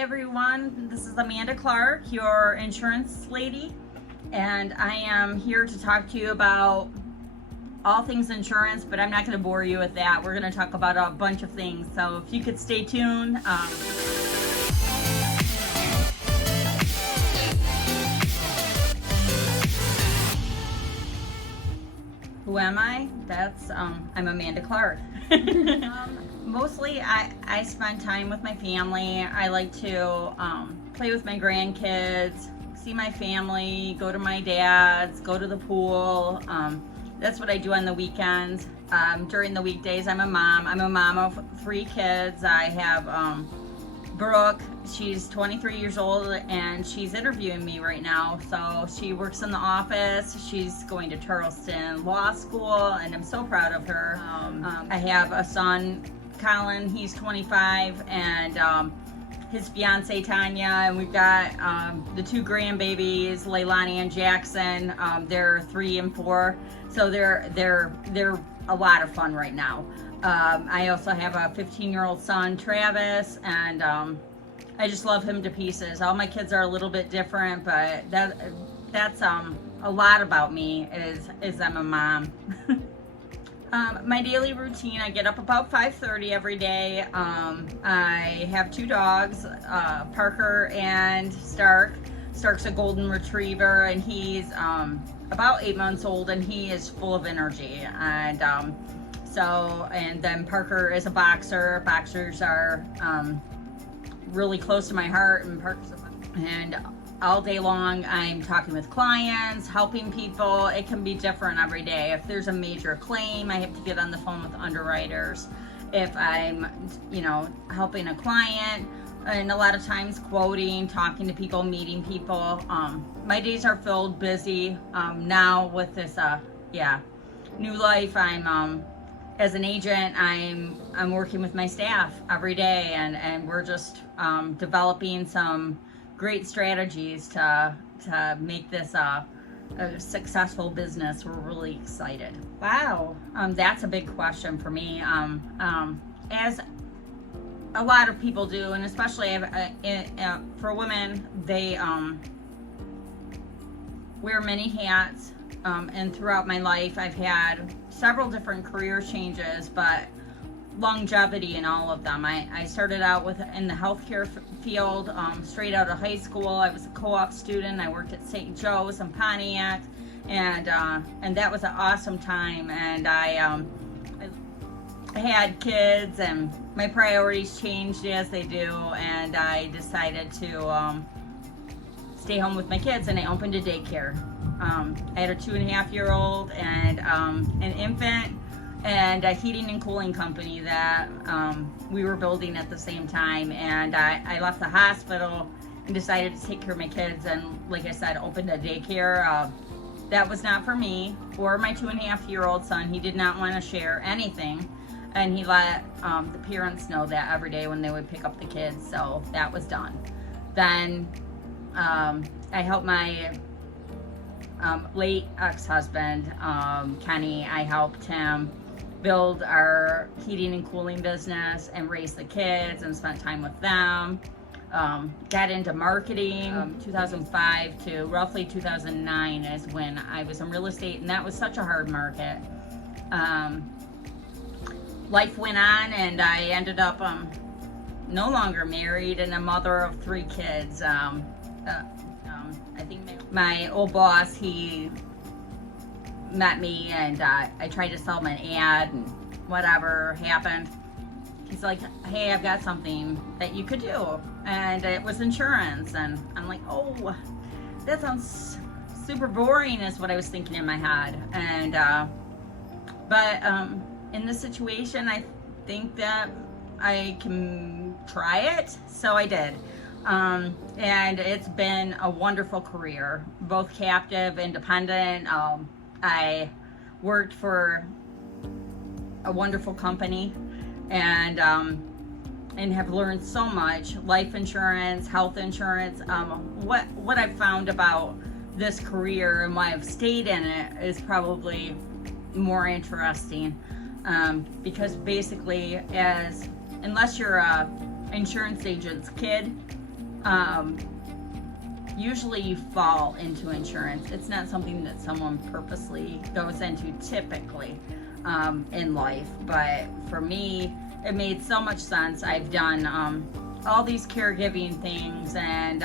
everyone, this is Amanda Clark, your insurance lady, and I am here to talk to you about all things insurance, but I'm not going to bore you with that. We're going to talk about a bunch of things, so if you could stay tuned. Who am I? I'm Amanda Clark. Mostly I spend time with my family. I like to play with my grandkids, see my family, go to my dad's, go to the pool. That's what I do on the weekends. During the weekdays, I'm a mom. I'm a mom of 3 kids. I have Brooke. She's 23 years old and she's interviewing me right now. So she works in the office. She's going to Charleston Law School and I'm so proud of her. I have a son, Colin. He's 25 and his fiance Tanya, and we've got the 2 grandbabies, Leilani and Jackson. They're 3 and 4, so they're a lot of fun right now. I also have a 15-year-old son, Travis, and I just love him to pieces. All my kids are a little bit different, but that's a lot about me is I'm a mom. My daily routine, I get up about 5:30 every day. I have 2 dogs, Parker and Stark. Stark's a golden retriever and he's about 8 months old and he is full of energy. And and then Parker is a boxer. Boxers are really close to my heart, and all day long I'm talking with clients, helping people. It can be different every day. If there's a major claim, I have to get on the phone with underwriters. If I'm, helping a client, and a lot of times quoting, talking to people, meeting people. My days are filled, busy. Now with this, new life, I'm as an agent, I'm working with my staff every day, and we're just developing some great strategies to make this a successful business. We're really excited. Wow, that's a big question for me. As a lot of people do, and especially for women, they wear many hats. And throughout my life, I've had several different career changes, but longevity in all of them. I started out in the healthcare field straight out of high school. I was a co-op student. I worked at St. Joe's in Pontiac, and that was an awesome time. And I had kids, and my priorities changed as they do, and I decided to stay home with my kids, and I opened a daycare. I had a 2.5-year-old and an infant, and a heating and cooling company that we were building at the same time. And I left the hospital and decided to take care of my kids, and like I said, opened a daycare. That was not for me or my 2.5-year-old son. He did not want to share anything, and he let the parents know that every day when they would pick up the kids. So that was done. Then I helped my late ex-husband, Kenny. I helped him build our heating and cooling business and raise the kids and spent time with them. Got into marketing 2005 to roughly 2009 is when I was in real estate, and that was such a hard market. Life went on, and I ended up no longer married and a mother of 3 kids. I think my old boss, he met me, and I tried to sell him an ad, and whatever happened. He's like, hey, I've got something that you could do. And it was insurance. And I'm like, oh, that sounds super boring, is what I was thinking in my head. And, but in this situation, I think that I can try it. So I did. And it's been a wonderful career, both captive, independent. I worked for a wonderful company, and have learned so much. Life insurance, health insurance. What I've found about this career and why I've stayed in it is probably more interesting, because basically, unless you're a insurance agent's kid, usually you fall into insurance. It's not something that someone purposely goes into typically in life, but for me, it made so much sense. I've done all these caregiving things and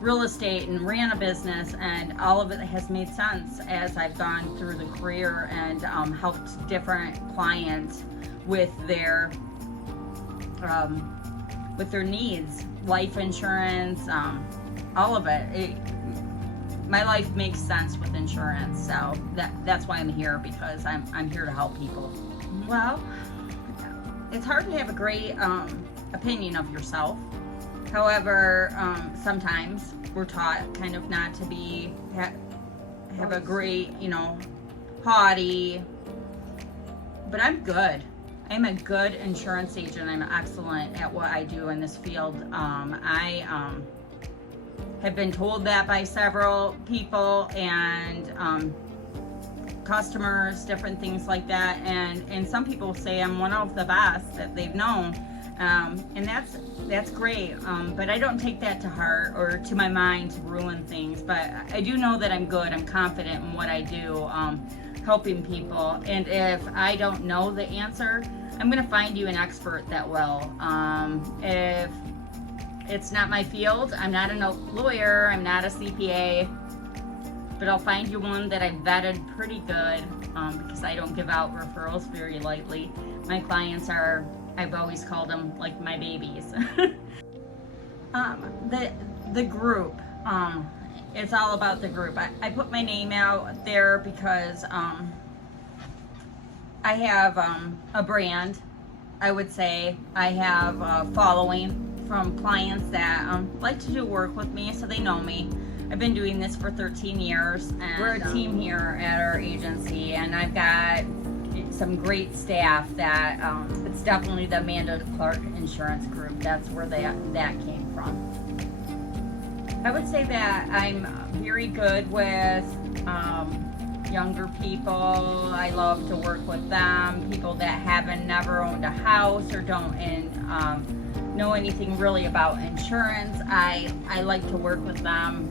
real estate and ran a business, and all of it has made sense as I've gone through the career and helped different clients with their needs, life insurance, all of it. My life makes sense with insurance, so that's why I'm here, because I'm here to help people. Well, it's hard to have a great opinion of yourself. However, sometimes we're taught kind of not to have a great, haughty. But I'm good. I'm a good insurance agent. I'm excellent at what I do in this field. I have been told that by several people and customers, different things like that. And some people say I'm one of the best that they've known. And that's great, but I don't take that to heart or to my mind to ruin things. But I do know that I'm good. I'm confident in what I do, helping people. And if I don't know the answer, I'm going to find you an expert that will. If it's not my field, I'm not a lawyer, I'm not a CPA, but I'll find you one that I've vetted pretty good, because I don't give out referrals very lightly. My clients are, I've always called them like my babies. The group, it's all about the group. I put my name out there because I have a brand. I would say I have a following from clients that like to do work with me, so they know me. I've been doing this for 13 years, and we're a team here at our agency, and I've got some great staff that it's definitely the Amanda Clark Insurance Group. That's where that came from. I would say that I'm very good with younger people. I love to work with them, people that haven't never owned a house or don't know anything really about insurance. I like to work with them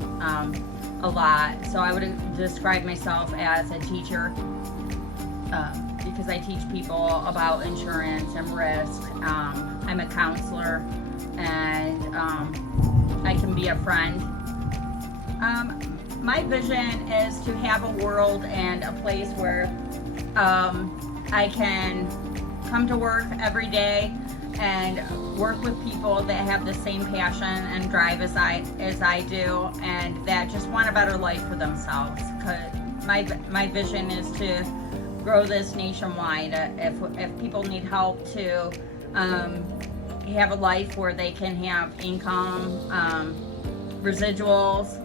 a lot. So I would describe myself as a teacher, because I teach people about insurance and risk. I'm a counselor, and I can be a friend. My vision is to have a world and a place where I can come to work every day and work with people that have the same passion and drive as I do, and that just want a better life for themselves. 'Cause my vision is to grow this nationwide. If people need help to have a life where they can have income, residuals,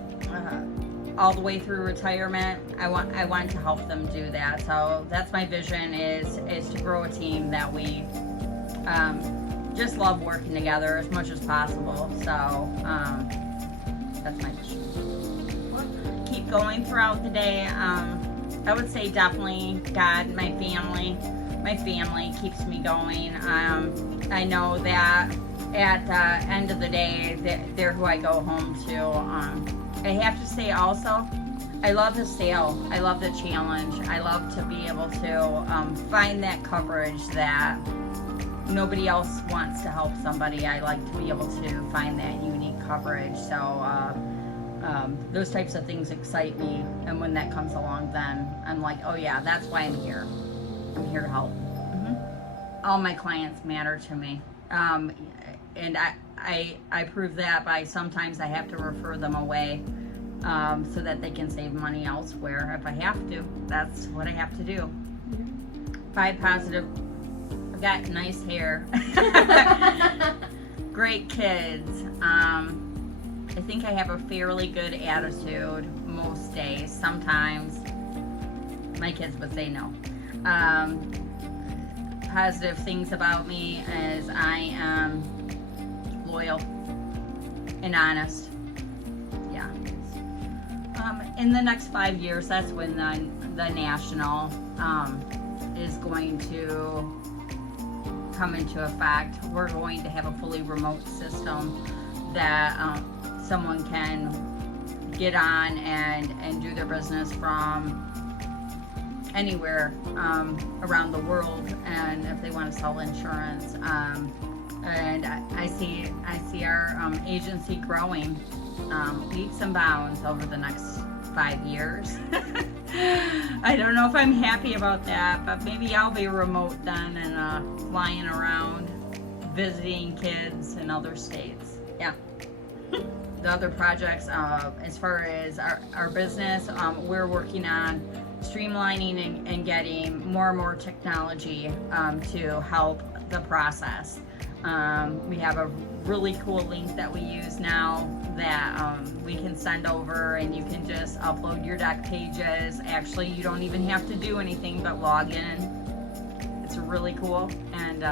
all the way through retirement, I want to help them do that. So that's my vision, is to grow a team that we just love working together as much as possible. So that's my vision. Keep going throughout the day. I would say definitely God, my family. My family keeps me going. I know that at the end of the day, they're who I go home to. I have to say also, I love the sale. I love the challenge. I love to be able to find that coverage that nobody else wants to help somebody. I like to be able to find that unique coverage. So those types of things excite me. And when that comes along, then I'm like, oh yeah, that's why I'm here. I'm here to help. All my clients matter to me. And I prove that by sometimes I have to refer them away so that they can save money elsewhere if I have to. That's what I have to do. 5 positive. I've got nice hair. Great kids. I think I have a fairly good attitude most days. Sometimes my kids would say no. Positive things about me is I am loyal and honest. Yeah. In the next 5 years, that's when the national is going to come into effect. We're going to have a fully remote system that someone can get on and do their business from anywhere around the world, and if they want to sell insurance. And I see our agency growing leaps and bounds over the next 5 years. I don't know if I'm happy about that, but maybe I'll be remote then and flying around visiting kids in other states. Yeah. The other projects, as far as our business, we're working on streamlining and getting more and more technology to help the process. We have a really cool link that we use now that we can send over, and you can just upload your deck pages. Actually, you don't even have to do anything but log in. It's really cool, and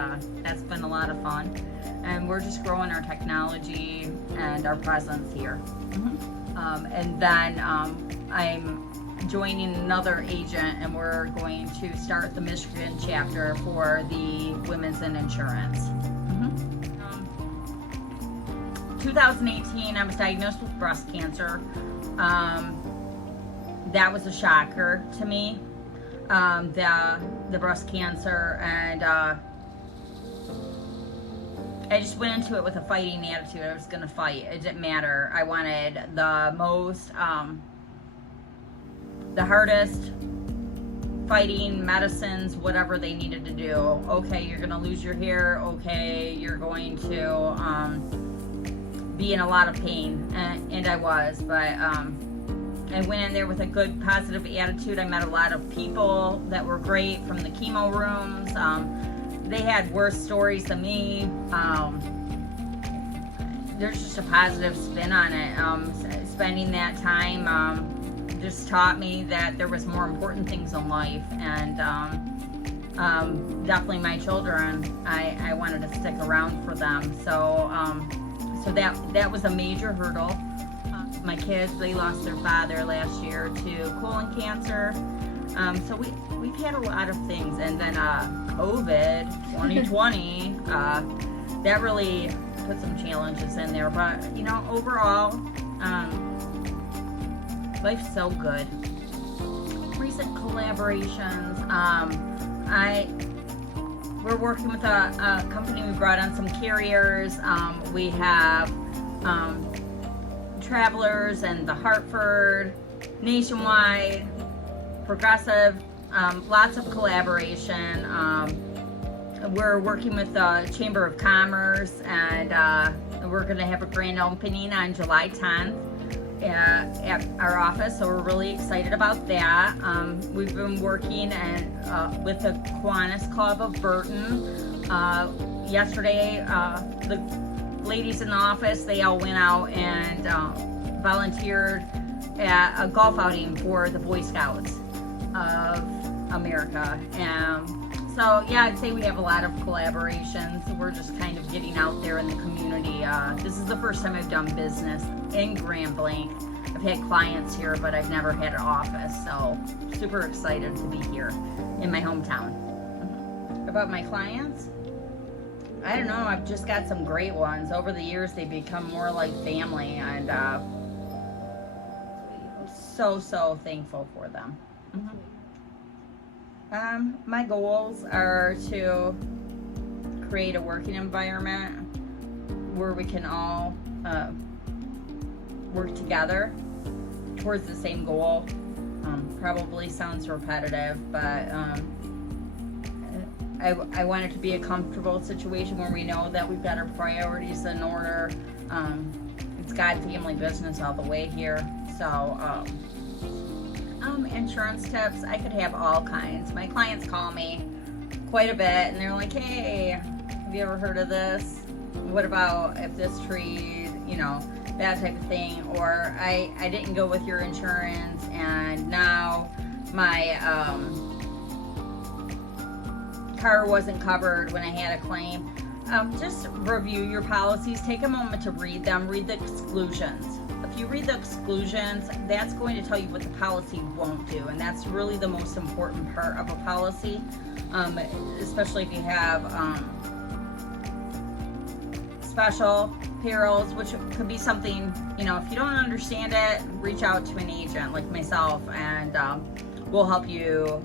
that's been a lot of fun. And we're just growing our technology and our presence here. And then I'm joining another agent, and we're going to start the Michigan chapter for the women's in insurance. 2018, I was diagnosed with breast cancer. That was a shocker to me, the breast cancer, and I just went into it with a fighting attitude. I was gonna fight. It didn't matter. I wanted the most, the hardest fighting medicines, whatever they needed to do. Okay, you're gonna lose your hair. Okay, you're going to be in a lot of pain, and I was, but I went in there with a good positive attitude. I met a lot of people that were great from the chemo rooms. They had worse stories than me. There's just a positive spin on it. Spending that time just taught me that there was more important things in life, and definitely my children. I wanted to stick around for them, so that was a major hurdle. My kids, they lost their father last year to colon cancer. So we've had a lot of things, and then COVID 2020 that really put some challenges in there. But you know, overall, life's so good. Recent collaborations. We're working with a company. We brought on some carriers. We have Travelers and the Hartford, Nationwide, Progressive, lots of collaboration. We're working with the Chamber of Commerce, and we're going to have a grand opening on July 10th at our office, so we're really excited about that. We've been working with the Kiwanis Club of Burton. Yesterday, the ladies in the office, they all went out and volunteered at a golf outing for the Boy Scouts of America. And so yeah, I'd say we have a lot of collaborations. We're just kind of getting out there in the community. This is the first time I've done business in Grand Blanc. I've had clients here, but I've never had an office, so super excited to be here in my hometown. About my clients, I don't know, I've just got some great ones. Over the years, they become more like family, and so thankful for them. My goals are to create a working environment where we can all work together towards the same goal. Probably sounds repetitive, but I want it to be a comfortable situation where we know that we've got our priorities in order. It's God family business all the way here. So insurance tips, I could have all kinds. My clients call me quite a bit, and they're like, hey, have you ever heard of this? What about if this tree, you know, that type of thing. Or I didn't go with your insurance, and now my car wasn't covered when I had a claim. Just review your policies. Take a moment to read them. Read the exclusions. If you read the exclusions, that's going to tell you what the policy won't do, and that's really the most important part of a policy, especially if you have special perils, which could be something, if you don't understand it, reach out to an agent like myself, and we'll help you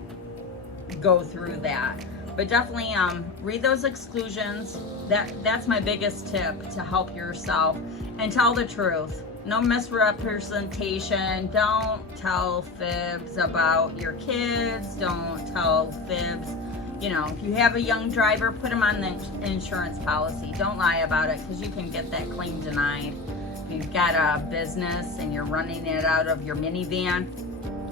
go through that. But definitely read those exclusions. That's my biggest tip to help yourself, and tell the truth. No misrepresentation. Don't tell fibs about your kids. Don't tell fibs. If you have a young driver, put them on the insurance policy. Don't lie about it, because you can get that claim denied. If you've got a business and you're running it out of your minivan,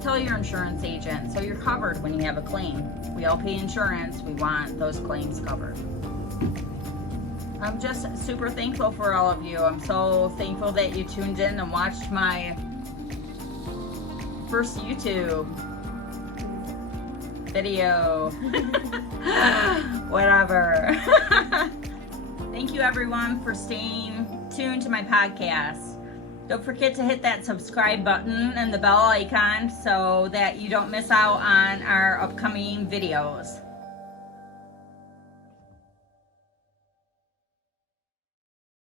tell your insurance agent so you're covered when you have a claim. We all pay insurance. We want those claims covered. I'm just super thankful for all of you. I'm so thankful that you tuned in and watched my first YouTube video. Whatever. Thank you everyone for staying tuned to my podcast. Don't forget to hit that subscribe button and the bell icon so that you don't miss out on our upcoming videos.